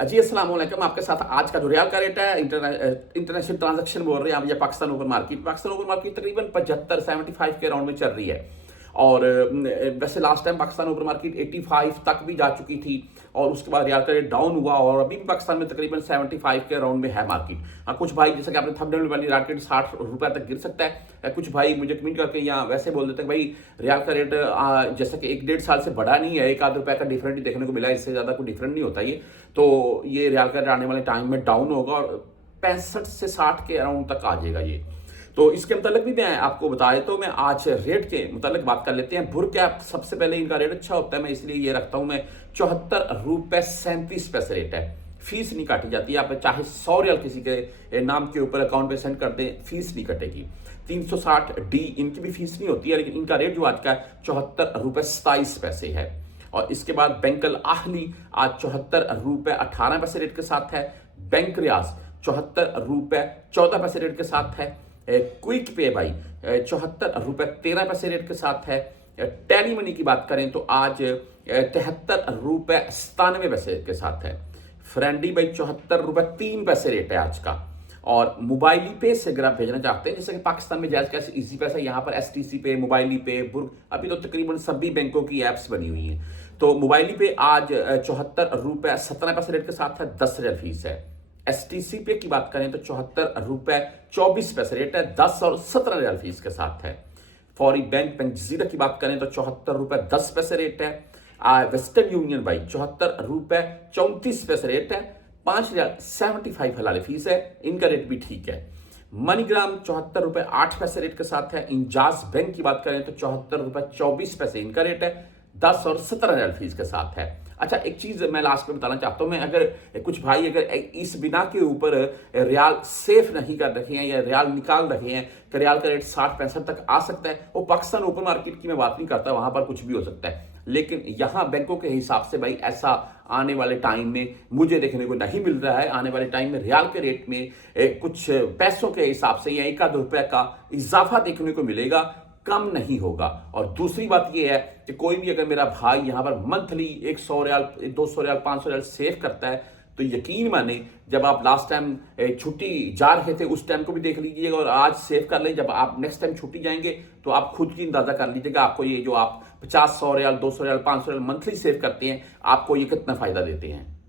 जी अस्सलाम वालेकुम। आपके साथ आज का जो रियाल का रेट है इंटरनेशनल ट्रांजैक्शन बोल रहे हैं आप, या पाकिस्तान ओपन मार्केट तकरीबन 75 के राउंड में चल रही है। और वैसे last time Pakistan open market 85 तक भी जा चुकी थी और उसके बाद रियाल का रेट डाउन हुआ और अभी भी पाकिस्तान में तकरीबन 75 के राउंड में है मार्केट। हाँ, कुछ भाई जैसे कि आपने थंबनेल में वाली रियाल का रेट 60 रुपए तक गिर सकता है। कुछ भाई मुझे कमेंट करके यहाँ वैसे बोल देते हैं भाई रियाल का रेट जैसा कि 1-1.5 साल से बढ़ा नहीं है, 1 आध रुपए का डिफरेंट ही देखने को मिला है, इससे ज्यादा कोई डिफरेंट नहीं होता ये। तो ये रियाल का रेट आने वाले टाइम में डाउन होगा और 65 से 60 के अराउंड तक आ जाएगा ये। तो इसके मतलब भी मैं आपको बताए तो मैं आज रेट के मतलब बात कर लेते हैं। भुर कैप सबसे पहले इनका रेट अच्छा होता है, मैं इसलिए ये रखता हूं मैं 74 रुपए 37 रेट है। फीस नहीं काटी जाती है, आप चाहे 100 रियल किसी के नाम के ऊपर अकाउंट पे सेंड कर दें, फीस नहीं कटेगी। 360 डी इनकी भी फीस नहीं होती है, लेकिन इनका रेट जो आज का 74 रुपए 27 है। और इसके बाद बैंकल आहली आज 74 रुपए 18 रेट के साथ है। बैंक रियाज 74 रुपए 14 रेट के साथ है। क्विक पे भाई 74 रुपए 13 रेट के साथ है। टेली मनी की बात करें तो आज 73 रुपए 97 के साथ है। फ्रेंडी भाई 74 रुपए 3 रेट है आज का। और मोबाइली पे से अगर आप भेजना चाहते हैं, जैसे कि पाकिस्तान में जैज कैश इजी पैसा, यहाँ पर एसटीसी पे, मोबाइली पे, बुर्ग, अभी तो तकरीबन सभी बैंकों की एप्स बनी हुई हैं। तो मोबाइली पे आज 74 रुपए 17 रेट के साथ है, 10 रियल फीस है। एसटीसी पे की बात करें तो 74 रुपए 24 रेट है, 10 और 17 रियल फीस के साथ है। फौरी बैंक जजीरा की बात करें तो 74 रुपए 10 रेट है। वेस्टर्न यूनियन भाई 74 रुपए 34 रेट है, 5 रियाल 75 हलाल फीस है, इनका रेट भी ठीक है। मनीग्राम 74 रुपए 8 रेट के साथ है। इंजाज बैंक की बात करें तो 74 रुपए 24 इनका रेट है, 10 और 17 रियाल फीस के साथ है। अच्छा, एक चीज मैं लास्ट में बताना चाहता हूं, मैं अगर कुछ भाई अगर इस बिना के ऊपर रियाल सेफ नहीं कर रखे हैं या रियाल निकाल रहे हैं कि रियाल का रेट 60-65 तक आ सकता है, वो पाकिस्तान ओपन मार्केट की मैं बात नहीं करता, वहां पर कुछ भी हो सकता है, लेकिन यहां बैंकों के हिसाब से भाई ऐसा आने वाले टाइम में मुझे देखने को नहीं मिल रहा है। आने वाले टाइम में रियाल के रेट में कुछ पैसों के हिसाब से या 1 आध रुपए का इजाफा देखने को मिलेगा, कम नहीं होगा। और दूसरी बात यह है कि कोई भी अगर मेरा भाई यहां पर मंथली 100 रियाल 200 रियाल 500 रियाल सेव करता है, तो यकीन माने जब आप लास्ट टाइम छुट्टी जा रहे थे उस टाइम को भी देख लीजिएगा और आज सेव कर लें, जब आप नेक्स्ट टाइम छुट्टी जाएंगे तो आप खुद की अंदाजा कर लीजिएगा आपको ये जो आप 50 100 रियाल 200 रियाल 500 रियाल मंथली सेव करते हैं, आपको ये कितना फायदा देते हैं।